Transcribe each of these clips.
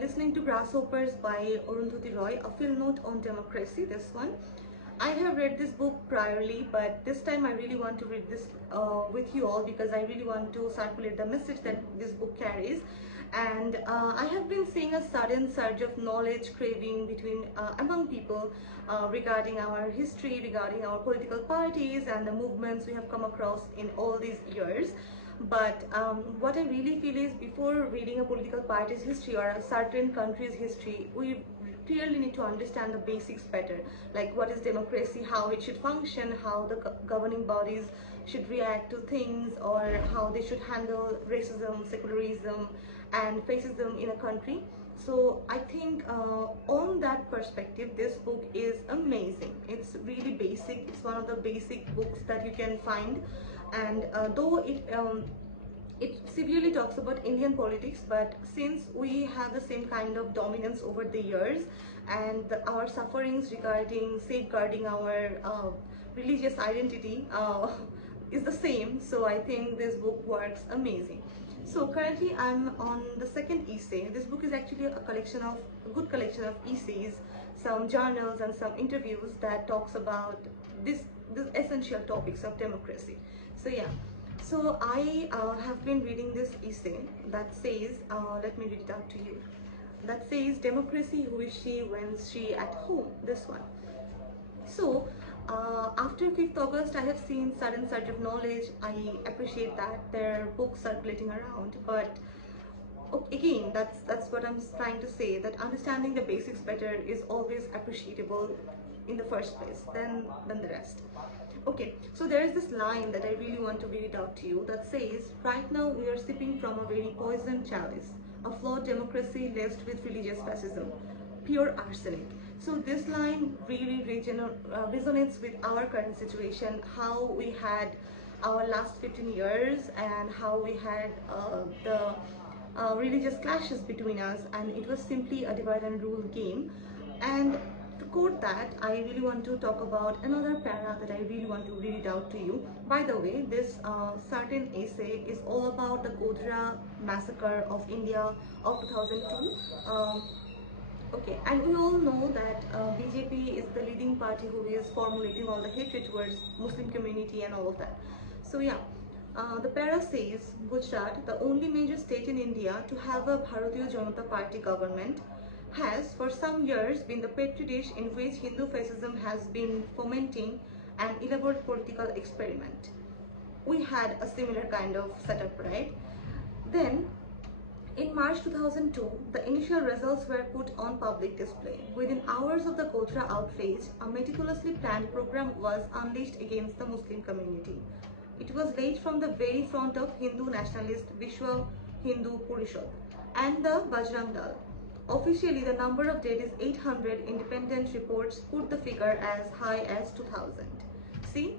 listening to Grasshoppers by Arundhati Roy, a field note on democracy, this one. I have read this book priorly, but this time I really want to read this with you all because I really want to circulate the message that this book carries. And I have been seeing a sudden surge of knowledge craving among people regarding our history, regarding our political parties and the movements we have come across in all these years. But what I really feel is before reading a political party's history or a certain country's history, we clearly need to understand the basics better, like what is democracy, how it should function, how the governing bodies should react to things, or how they should handle racism, secularism and fascism in a country. So I think on that perspective, this book is amazing. It's really basic. It's one of the basic books that you can find, and though it severely talks about Indian politics, but since we have the same kind of dominance over the years and our sufferings regarding safeguarding our religious identity is the same, so I think this book works amazing. So currently I'm on the second essay. This book is actually a good collection of essays, some journals and some interviews that talks about the essential topics of democracy. So yeah. So I have been reading this essay that says, let me read it out to you, that says, democracy, who is she when she at home, this one. So after 5th August, I have seen sudden surge of knowledge. I appreciate that there are books circulating around, but again, that's what I'm trying to say, that understanding the basics better is always appreciable in the first place than the rest. Okay, so there is this line that I really want to read it out to you that says, right now we are sipping from a very poisoned chalice, a flawed democracy laced with religious fascism, pure arsenic. So this line really resonates with our current situation, how we had our last 15 years and how we had the religious clashes between us, and it was simply a divide and rule game. And to quote that, I really want to talk about another para that I really want to read it out to you. By the way, this certain essay is all about the Godhra massacre of India of 2002. Okay, and we all know that BJP is the leading party who is formulating all the hatred towards Muslim community and all of that. So yeah, the para says, Gujarat, the only major state in India to have a Bharatiya Janata Party government, has for some years been the petri dish in which Hindu fascism has been fomenting an elaborate political experiment. We had a similar kind of setup, right? Then, in March 2002, the initial results were put on public display. Within hours of the Godhra outrage, a meticulously planned program was unleashed against the Muslim community. It was laid from the very front of Hindu nationalist Vishwa Hindu Parishad and the Bajrang Dal. Officially, the number of dead is 800. Independent reports put the figure as high as 2000. See?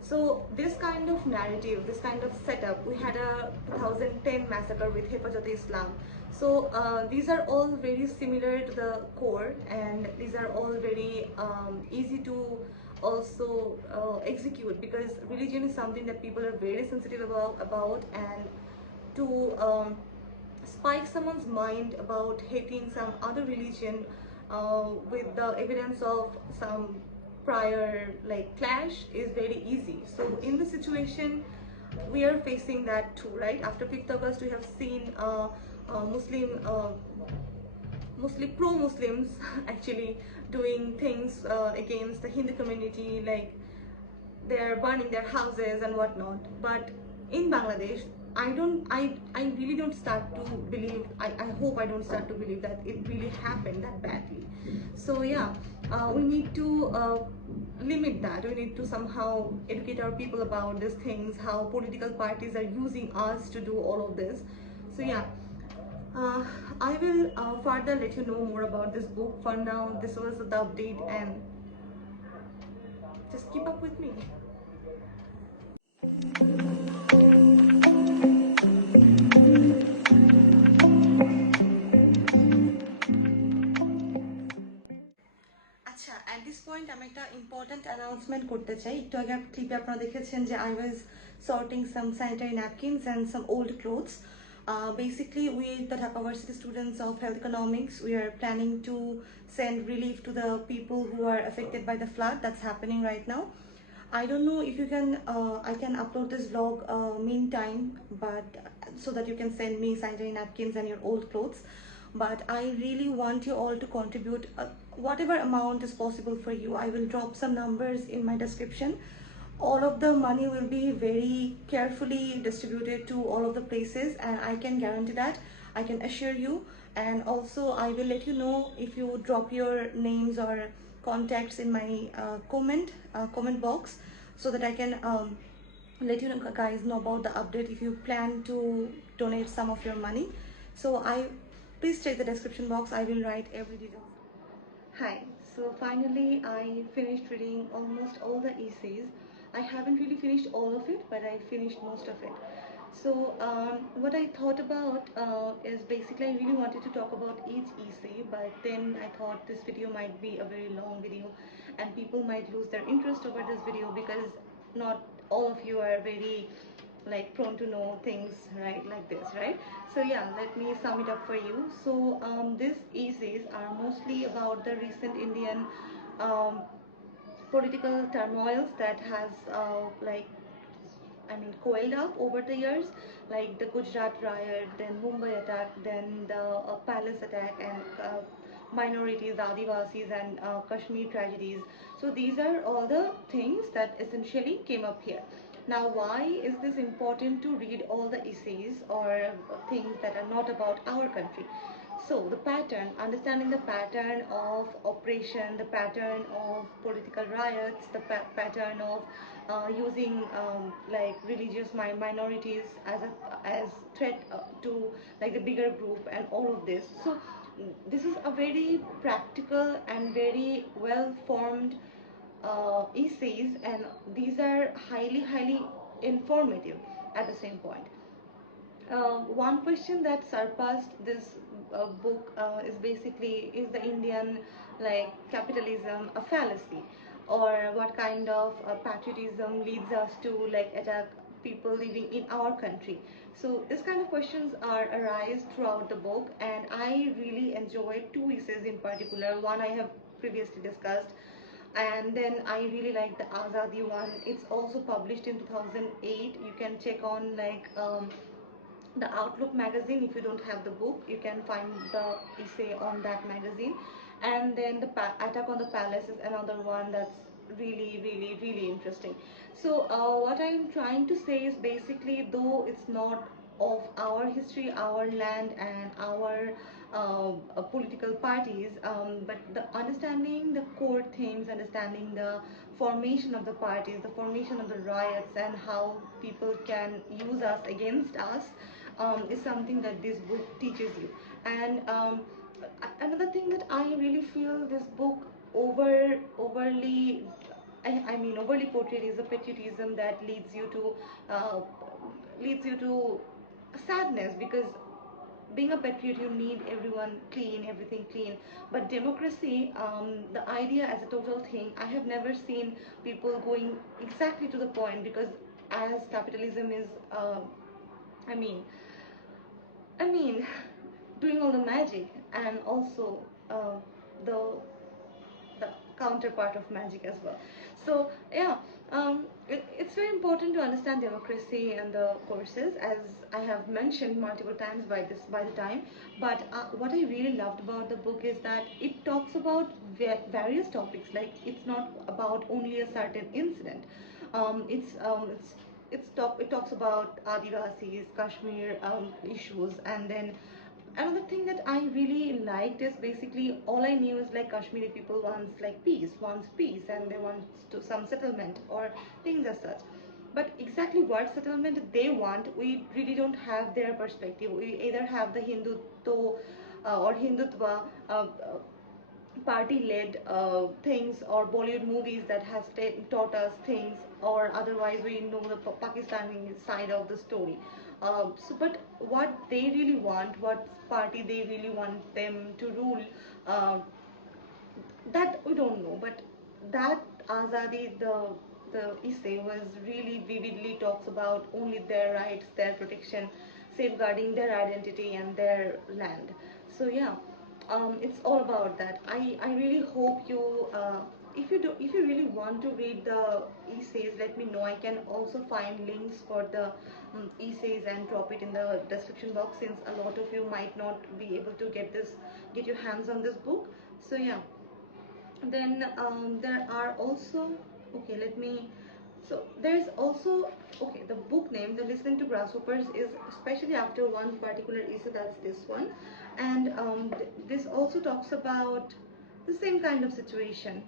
So this kind of narrative, this kind of setup, we had a 2010 massacre with Hepajat-e-Islam. So these are all very similar to the core, and these are all very easy to also execute, because religion is something that people are very sensitive about, and to spike someone's mind about hating some other religion with the evidence of some prior clash is very easy. So in the situation we are facing that too, right? After 5th August, we have seen Muslim pro-Muslims actually doing things against the Hindu community, like they're burning their houses and whatnot. But in Bangladesh, I really don't start to believe, I hope I don't start to believe that it really happened that badly. So yeah, we need to limit that. We need to somehow educate our people about these things, how political parties are using us to do all of this. So yeah, I will further let you know more about this book. For now, this was the update, and just keep up with me. At this point, I'm একটা important announcement করতে চাই। একটু আগে ক্লিপে আপনারা দেখেছেন যে I was sorting some sanitary napkins and some old clothes. Basically, we, the Dhaka Varsity students of health economics, we are planning to send relief to the people who are affected by the flood that's happening right now. I don't know if you can, I can upload this vlog meantime, but so that you can send me sanitary napkins and your old clothes. But I really want you all to contribute whatever amount is possible for you. I will drop some numbers in my description. All of the money will be very carefully distributed to all of the places, and I can guarantee that, I can assure you. And also I will let you know if you drop your names or contacts in my comment box, so that I can let you know, guys, know about the update if you plan to donate some of your money. So please check the description box. I will write every detail. Hi, so finally I finished reading almost all the essays. I haven't really finished all of it, but I finished most of it. So what I thought about is basically I really wanted to talk about each essay, but then I thought this video might be a very long video and people might lose their interest over this video, because not all of you are very like prone to know things right like this, right? So yeah, let me sum it up for you. So these essays are mostly about the recent Indian political turmoils that has coiled up over the years, like the Gujarat riot, then Mumbai attack, then the palace attack, and minorities, Adivasis, and Kashmir tragedies. So these are all the things that essentially came up here. Now, why is this important to read all the essays or things that are not about our country? So the pattern, understanding the pattern of oppression, the pattern of political riots, the pattern of using like religious minorities as threat to like the bigger group and all of this. So this is a very practical and very well formed essays, and these are highly informative at the same point. One question that surpassed this book is basically, is the Indian like capitalism a fallacy, or what kind of patriotism leads us to like attack people living in our country? So this kind of questions are arise throughout the book, and I really enjoyed two essays in particular. One I have previously discussed, and then I really like the Azadi one. It's also published in 2008. You can check on like the Outlook magazine. If you don't have the book, you can find the essay on that magazine. And then the Attack on the Palace is another one that's really interesting. So what I'm trying to say is basically, though it's not of our history, our land, and our political parties, but the understanding the core themes, understanding the formation of the parties, the formation of the riots, and how people can use us against us, is something that this book teaches you. And another thing that I really feel this book overly overly portrayed is a patriotism that leads you to sadness, because being a patriot, you need everyone clean, everything clean. But democracy, the idea as a total thing, I have never seen people going exactly to the point, because as capitalism is I mean I mean doing all the magic, and also the the counterpart of magic as well. So yeah, it's very important to understand democracy and the courses, as I have mentioned multiple times by the time. But what I really loved about the book is that it talks about various topics. Like, it's not about only a certain incident. It talks about Adivasis, Kashmir issues, and then another thing that I really liked is basically all I knew is like Kashmiri people wants peace, and they want some settlement or things as such. But exactly what settlement they want, we really don't have their perspective. We either have the Hindutva or Hindutva party-led things, or Bollywood movies that has taught us things, or otherwise we know the Pakistani side of the story. But what they really want, what party they really want them to rule, that we don't know. But that Azadi, the essay was really vividly talks about only their rights, their protection. safeguarding their identity and their land. So yeah, it's all about that. I really hope you, if you really want to read the essays, let me know. I can also find links for the essays and drop it in the description box, since a lot of you might not be able to get your hands on this book. So yeah, then there are also, okay, let me, so there's also, okay, the book name, the Listening to Grasshoppers, is especially after one particular essay, that's this one. And this also talks about the same kind of situation,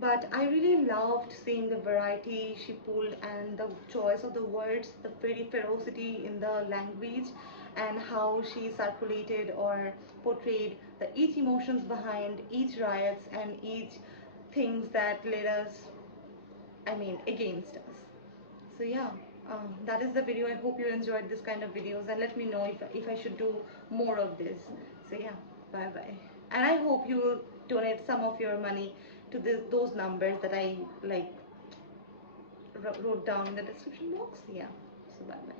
but I really loved seeing the variety she pulled and the choice of the words, the very ferocity in the language, and how she circulated or portrayed the each emotions behind each riots and each things that led us, I mean, against us. So yeah, that is the video. I hope you enjoyed this kind of videos, and let me know if I should do more of this. So yeah, bye bye. And I hope you will donate some of your money to those numbers that I like wrote down in the description box. Yeah, so bye bye.